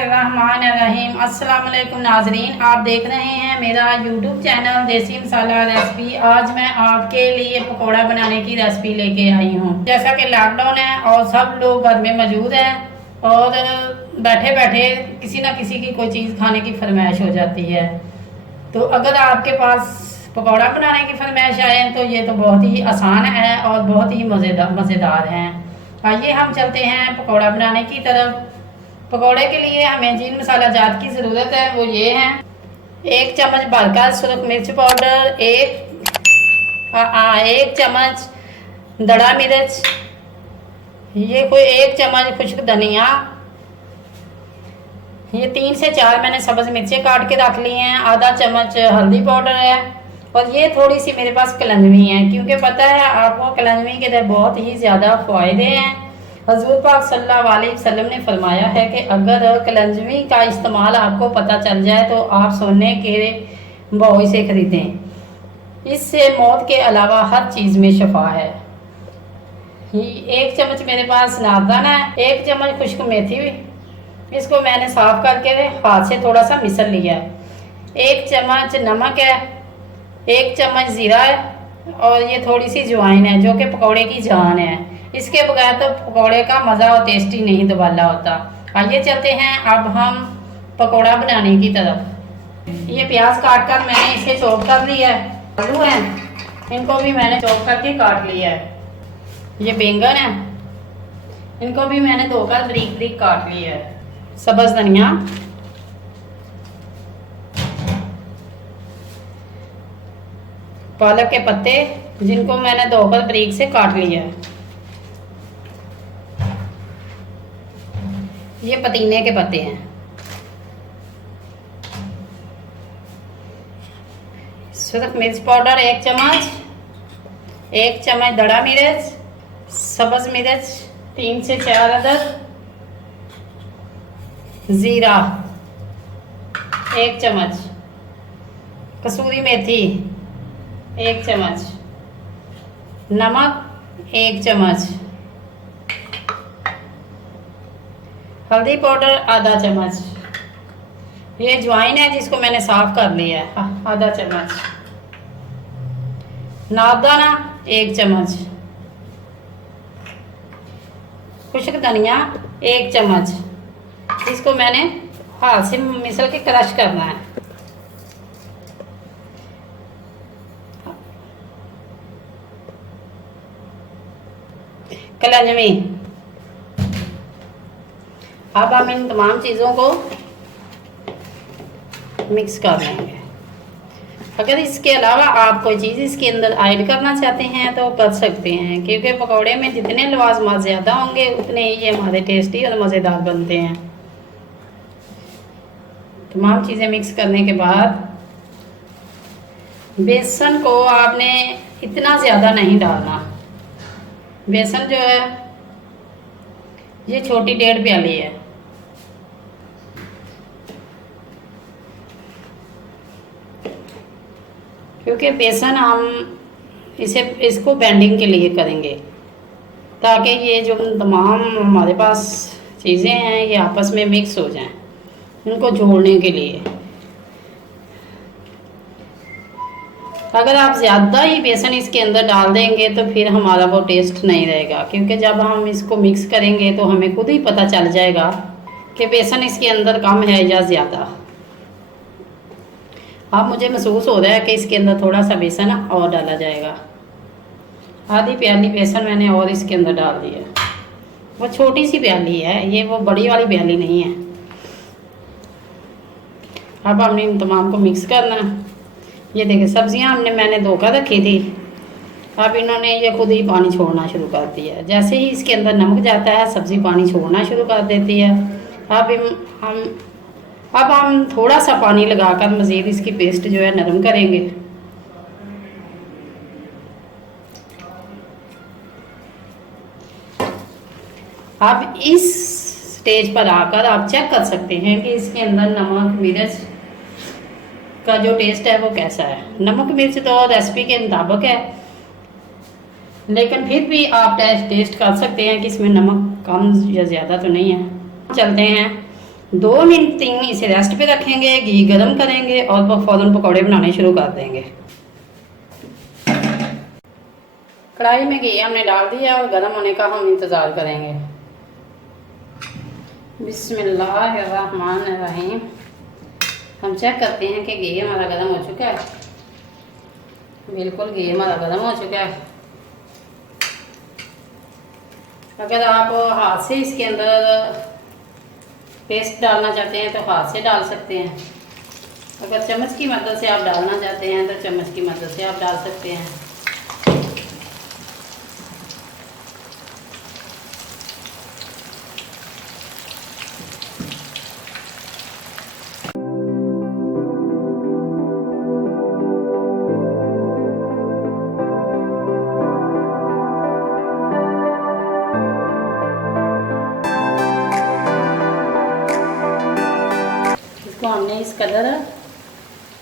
बिस्मिल्लाहिर्रहमानिर्रहीम। अस्सलाम वालेकुम नाजरीन, आप देख रहे हैं मेरा यूट्यूब चैनल देसी मसाला रेसिपी। आज मैं आपके लिए पकौड़ा बनाने की रेसिपी लेके आई हूँ। जैसा कि लॉकडाउन है और सब लोग घर में मौजूद हैं और बैठे बैठे किसी ना किसी की कोई चीज़ खाने की फरमाइश हो जाती है, तो अगर आपके पास पकौड़ा बनाने की फरमाइश आए तो ये तो बहुत ही आसान है और बहुत ही मज़ेदार हैं। आइए हम चलते हैं पकौड़ा बनाने की तरफ। पकौड़े के लिए हमें जिन मसाला जात की ज़रूरत है वो ये हैं: 1 चम्मच भरकर सुरख मिर्च पाउडर, एक चम्मच दड़ा मिर्च, ये कोई 1 चम्मच खुश्क धनिया, ये 3 से 4 मैंने सब्ज़ मिर्चें काट के रख ली हैं, आधा चम्मच हल्दी पाउडर है और ये थोड़ी सी मेरे पास कलंजवी है, क्योंकि पता है आपको कलंजवी के बहुत ही ज़्यादा फ़ायदे हैं। हज़रत पाक सल्लल्लाहु अलैहि वसल्लम ने फरमाया है कि अगर कलंजवी का इस्तेमाल आपको पता चल जाए तो आप सोने के बॉय से ख़रीदें, इससे मौत के अलावा हर चीज़ में शफा है। 1 चम्मच मेरे पास नारदाना है, 1 चम्मच खुश्क मेथी, इसको मैंने साफ़ करके हाथ से थोड़ा सा मिसल लिया है, 1 चम्मच नमक है, 1 चम्मच ज़ीरा है और ये थोड़ी सी अजवाइन है जो कि पकौड़े की जान है। इसके बगैर तो पकौड़े का मज़ा और टेस्टी नहीं दोबाला होता। आइए चलते हैं अब हम पकौड़ा बनाने की तरफ। ये प्याज काट कर मैंने इसे चॉप कर लिया है। आलू हैं, इनको भी मैंने चॉप करके काट लिया है। ये बैंगन है, इनको भी मैंने धोकर बारीक बारीक काट लिया है। सब्ज़ धनिया, पालक के पत्ते जिनको मैंने धोकर बारीक से काट लिया है। ये पुदीने के पत्ते हैं। सुरख मिर्च पाउडर 1 चम्मच, 1 चम्मच दड़ा मिर्च, सब्ज़ मिर्च 3 से 4 अदद, ज़ीरा 1 चम्मच, कसूरी मेथी 1 चम्मच, नमक 1 चम्मच, हल्दी पाउडर आधा चम्मच, ये अजवाइन है जिसको मैंने साफ कर लिया है आधा चम्मच, नारदाना 1 चम्मच, खुश्क धनिया 1 चम्मच, इसको मैंने हाथ से मिसल के क्रश करना है। कलंजवी, अब हम इन तमाम चीज़ों को मिक्स कर लेंगे। अगर इसके अलावा आप कोई चीज़ इसके अंदर ऐड करना चाहते हैं तो कर सकते हैं, क्योंकि पकौड़े में जितने लवाज़मात ज़्यादा होंगे उतने ही ये हमारे टेस्टी और मज़ेदार बनते हैं। तमाम चीज़ें मिक्स करने के बाद बेसन को आपने इतना ज़्यादा नहीं डालना। बेसन जो है ये छोटी 1.5 प्याली है। क्योंकि बेसन हम इसको बैंडिंग के लिए करेंगे ताकि ये जो तमाम हमारे पास चीज़ें हैं ये आपस में मिक्स हो जाएं, इनको जोड़ने के लिए। अगर आप ज़्यादा ही बेसन इसके अंदर डाल देंगे तो फिर हमारा वो टेस्ट नहीं रहेगा, क्योंकि जब हम इसको मिक्स करेंगे तो हमें खुद ही पता चल जाएगा कि बेसन इसके अंदर कम है या ज़्यादा। अब मुझे महसूस हो रहा है कि इसके अंदर थोड़ा सा बेसन और डाला जाएगा। आधी प्याली बेसन मैंने और इसके अंदर डाल दिया। वो छोटी सी प्याली है, ये वो बड़ी वाली प्याली नहीं है। अब हमने इन तमाम को मिक्स करना है। ये देखिए सब्जियां मैंने धोकर रखी थी, अब इन्होंने ये खुद ही पानी छोड़ना शुरू कर दिया। जैसे ही इसके अंदर नमक जाता है सब्ज़ी पानी छोड़ना शुरू कर देती है। अब हम थोड़ा सा पानी लगाकर मज़ीद इसकी पेस्ट जो है नरम करेंगे। अब इस स्टेज पर आकर आप चेक कर सकते हैं कि इसके अंदर नमक मिर्च का जो टेस्ट है वो कैसा है। नमक मिर्च तो रेसिपी के मुताबिक है, लेकिन फिर भी आप टेस्ट कर सकते हैं कि इसमें नमक कम या ज़्यादा तो नहीं है। चलते हैं 2 मिनट 3 इसे रेस्ट पे रखेंगे, घी गरम करेंगे और फ़ौरन पकौड़े बनाने शुरू कर देंगे। कढ़ाई में घी हमने डाल दिया और गर्म होने का हम इंतज़ार करेंगे। बिस्मिल्लाहिर्रहमानिर्रहीम। हम चेक करते हैं कि घी हमारा गर्म हो चुका है। बिल्कुल घी हमारा गर्म हो चुका है। अगर आप हाथ से इसके अंदर पेस्ट डालना चाहते हैं तो हाथ से डाल सकते हैं। अगर चम्मच की मदद से आप डालना चाहते हैं तो चम्मच की मदद से आप डाल सकते हैं। इसको हमने इस कदर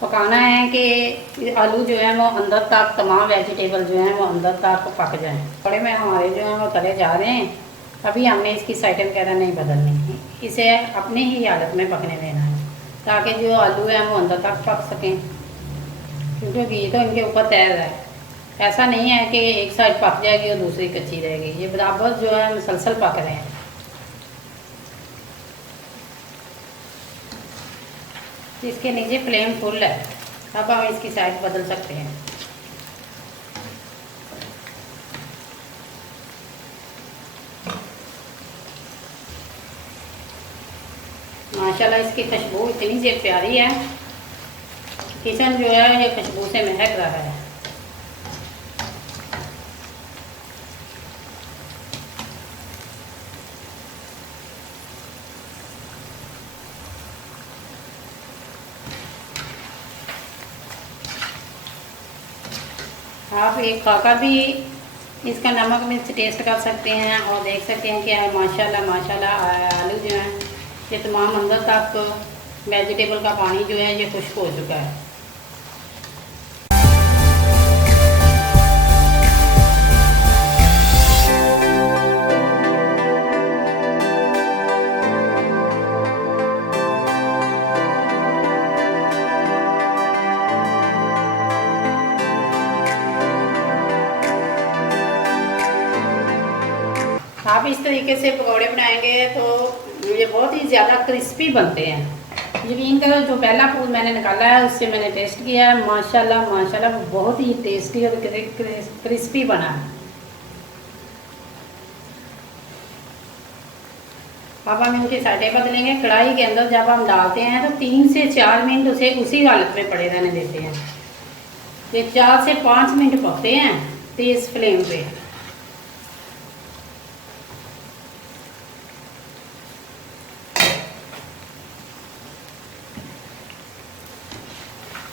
पकाना है कि आलू जो है वो अंदर तक, तमाम वेजिटेबल जो हैं वो अंदर तक पक जाएं। थोड़े में हमारे जो हैं वो तले जा रहे हैं। अभी हमने इसकी साइड वगैरह नहीं बदलनी, इसे अपनी ही हालत में पकने देना है ताकि जो आलू है वो अंदर तक पक सकें, क्योंकि घी तो इनके ऊपर तैर रहा है। ऐसा नहीं है कि एक साइड पक जाएगी और दूसरी कच्ची रहेगी, ये बराबर जो है मुसलसल पक रहे हैं। इसके नीचे फ्लेम फुल है, अब हम इसकी साइड बदल सकते हैं। माशाल्लाह इसकी खुशबू इतनी सी प्यारी है, किचन जो है ये खुशबू से महक रहा है। आप एक खाकर भी इसका नमक मिर्च टेस्ट कर सकते हैं और देख सकते हैं कि माशाल्लाह माशाल्लाह आलू जो हैं ये तमाम अंदर तक वेजिटेबल का पानी जो है ये खुश्क हो चुका है। आप इस तरीके से पकौड़े बनाएंगे तो ये बहुत ही ज़्यादा क्रिस्पी बनते हैं। यकीन करो, जो पहला फूल मैंने निकाला है उससे मैंने टेस्ट किया है, माशाल्लाह माशाल्लाह बहुत ही टेस्टी और क्रिस्पी बना है। अब हम इनकी साइडें बदलेंगे। कढ़ाई के अंदर जब हम डालते हैं तो 3 से 4 मिनट उसे उसी हालत में पड़े रहने देते हैं। ये 4 से 5 मिनट पकते हैं तेज़ फ्लेम पे।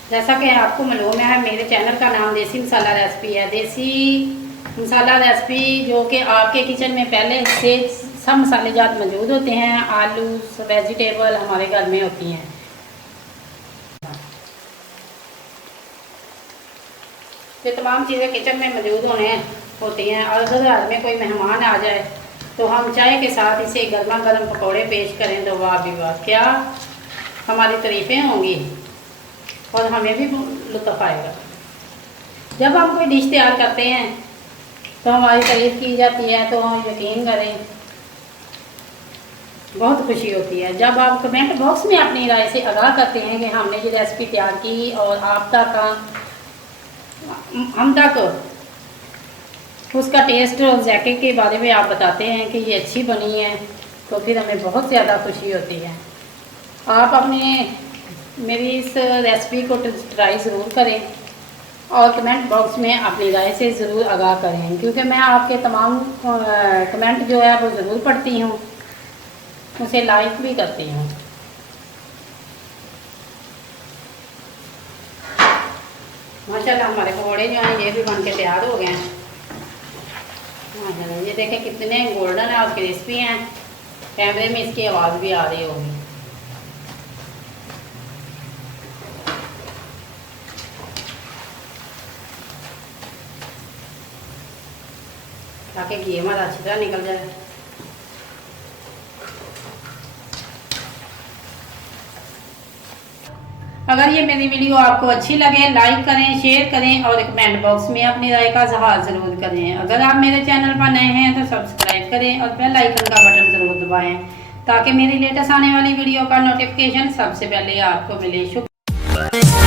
जैसा कि आपको मालूम है मेरे चैनल का नाम देसी मसाला रेसिपी है। देसी मसाला रेसिपी जो कि आपके किचन में पहले से सब मसाले जात मौजूद होते हैं। आलू वेजिटेबल हमारे घर में होती हैं। ये तमाम चीज़ें किचन में मौजूद होती हैं और अगर घर में कोई मेहमान आ जाए तो हम चाय के साथ इसे गर्मा गर्म पकौड़े पेश करें तो वाह भी वाह, क्या हमारी तारीफ़ें होंगी और हमें भी लुत्फ़ आएगा। जब हम कोई डिश तैयार करते हैं तो हमारी तारीफ़ की जाती है तो हम यकीन करें बहुत खुशी होती है। जब आप कमेंट बॉक्स में अपनी राय से आगाह करते हैं कि हमने ये रेसिपी तैयार की और आप तक हम तक उसका टेस्ट और जायके के बारे में आप बताते हैं कि ये अच्छी बनी है तो फिर हमें बहुत ज़्यादा खुशी होती है। आप अपने मेरी इस रेसिपी को ट्राई ज़रूर करें और कमेंट बॉक्स में अपनी राय से ज़रूर आगाह करें, क्योंकि मैं आपके तमाम कमेंट जो है वो ज़रूर पढ़ती हूँ, उसे लाइक भी करती हूँ। माशाल्लाह हमारे पकौड़े जो हैं ये भी बन के तैयार हो गए हैं। माशाल्लाह ये देखें कितने गोल्डन है और क्रिस्पी हैं। कैमरे में इसकी आवाज़ भी आ रही होगी। ताकि घी हमारा अच्छी तरह निकल जाए। अगर ये मेरी वीडियो आपको अच्छी लगे लाइक करें, शेयर करें और कमेंट बॉक्स में अपनी राय का इजहार जरूर करें। अगर आप मेरे चैनल पर नए हैं तो सब्सक्राइब करें और बेल आइकन का बटन जरूर दबाएं ताकि मेरी लेटेस्ट आने वाली वीडियो का नोटिफिकेशन सबसे पहले आपको मिले। शुक्रिया।